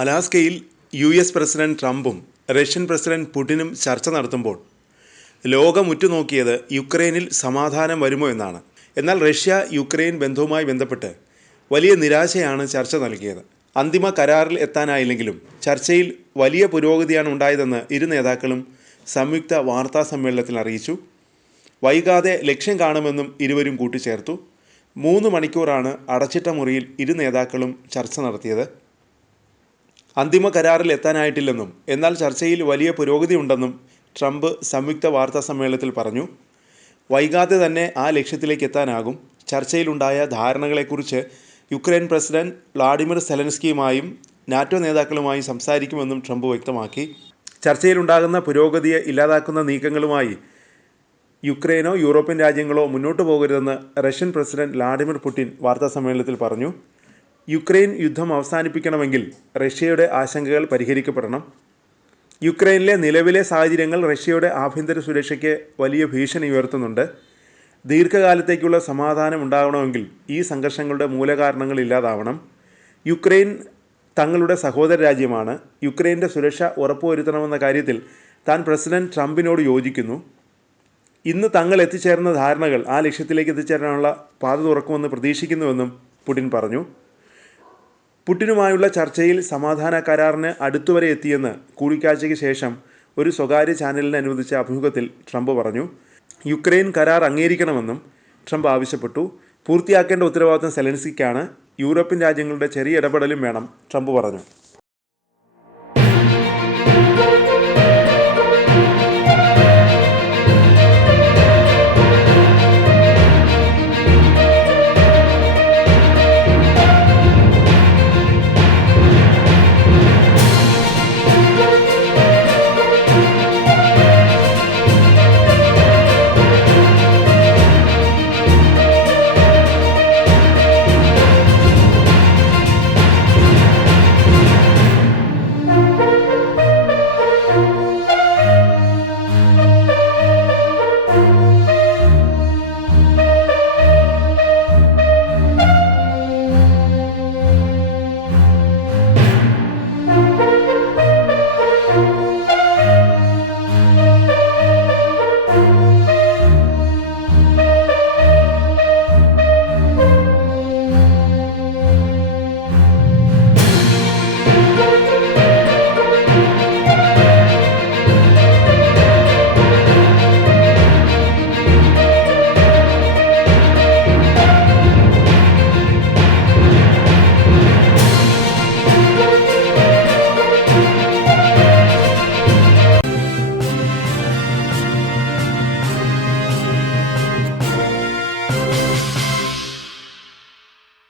അലാസ്കയിൽ US president ട്രംപും Russian president പുടിനും ചർച്ച നടത്തുമ്പോൾ ലോകം ഉറ്റുനോക്കിയത് യുക്രൈനിൽ സമാധാനം വരുമോ എന്നാണ്. എന്നാൽ റഷ്യ യുക്രൈൻ ബന്ധവുമായി ബന്ധപ്പെട്ട് വലിയ നിരാശയാണ് ചർച്ച നൽകിയത്. അന്തിമ കരാറിൽ എത്താനായില്ലെങ്കിലും ചർച്ചയിൽ വലിയ പുരോഗതിയാണ് ഉണ്ടായതെന്ന് ഇരു നേതാക്കളും സംയുക്ത വാർത്താ സമ്മേളനത്തിൽ അറിയിച്ചു. വൈകാതെ ലക്ഷ്യം കാണുമെന്നും ഇരുവരും കൂട്ടിച്ചേർത്തു. 3 മണിക്കൂറാണ് അടച്ചിട്ട മുറിയിൽ ഇരു നേതാക്കളും ചർച്ച നടത്തിയത്. അന്തിമ കരാറിൽ എത്താനായിട്ടില്ലെന്നും എന്നാൽ ചർച്ചയിൽ വലിയ പുരോഗതി ഉണ്ടെന്നും ട്രംപ് സംയുക്ത വാർത്താ സമ്മേളനത്തിൽ പറഞ്ഞു. വൈകാതെ തന്നെ ആ ലക്ഷ്യത്തിലേക്ക് എത്താനാകും. ചർച്ചയിലുണ്ടായ ധാരണകളെക്കുറിച്ച് യുക്രൈൻ പ്രസിഡന്റ് വ്ളാഡിമിർ സെലൻസ്കിയുമായും നാറ്റോ നേതാക്കളുമായും സംസാരിക്കുമെന്നും ട്രംപ് വ്യക്തമാക്കി. ചർച്ചയിലുണ്ടാകുന്ന പുരോഗതിയെ ഇല്ലാതാക്കുന്ന നീക്കങ്ങളുമായി യുക്രൈനോ യൂറോപ്യൻ രാജ്യങ്ങളോ മുന്നോട്ടു പോകരുതെന്ന് റഷ്യൻ പ്രസിഡന്റ് വ്ളാഡിമിർ പുടിൻ വാർത്താ സമ്മേളനത്തിൽ പറഞ്ഞു. യുക്രൈൻ യുദ്ധം അവസാനിപ്പിക്കണമെങ്കിൽ റഷ്യയുടെ ആശങ്കകൾ പരിഹരിക്കപ്പെടണം. യുക്രൈനിലെ നിലവിലെ സാഹചര്യങ്ങൾ റഷ്യയുടെ ആഭ്യന്തര സുരക്ഷയ്ക്ക് വലിയ ഭീഷണി ഉയർത്തുന്നുണ്ട്. ദീർഘകാലത്തേക്കുള്ള സമാധാനം ഉണ്ടാകണമെങ്കിൽ ഈ സംഘർഷങ്ങളുടെ മൂലകാരണങ്ങൾ ഇല്ലാതാവണം. യുക്രൈൻ തങ്ങളുടെ സഹോദര രാജ്യമാണ്. യുക്രൈൻ്റെ സുരക്ഷ ഉറപ്പുവരുത്തണമെന്ന കാര്യത്തിൽ താൻ പ്രസിഡന്റ് ട്രംപിനോട് യോജിക്കുന്നു. ഇന്ന് തങ്ങൾ എത്തിച്ചേർന്ന ധാരണകൾ ആ ലക്ഷ്യത്തിലേക്ക് എത്തിച്ചേരാനുള്ള പാത തുറക്കുമെന്ന് പ്രതീക്ഷിക്കുന്നുവെന്നും പുടിൻ പറഞ്ഞു. പുടിനുമായുള്ള ചർച്ചയിൽ സമാധാന കരാറിന് അടുത്തുവരെ എത്തിയെന്ന് കൂടിക്കാഴ്ചയ്ക്ക് ശേഷം ഒരു സ്വകാര്യ ചാനലിന് അനുവദിച്ച അഭിമുഖത്തിൽ ട്രംപ് പറഞ്ഞു. യുക്രൈൻ കരാർ അംഗീകരിക്കണമെന്നും ട്രംപ് ആവശ്യപ്പെട്ടു. പൂർത്തിയാക്കേണ്ട ഉത്തരവാദിത്തം സെലൻസ്കിക്കാണ്. യൂറോപ്യൻ രാജ്യങ്ങളുടെ ചെറിയ ഇടപെടലും വേണം, ട്രംപ് പറഞ്ഞു.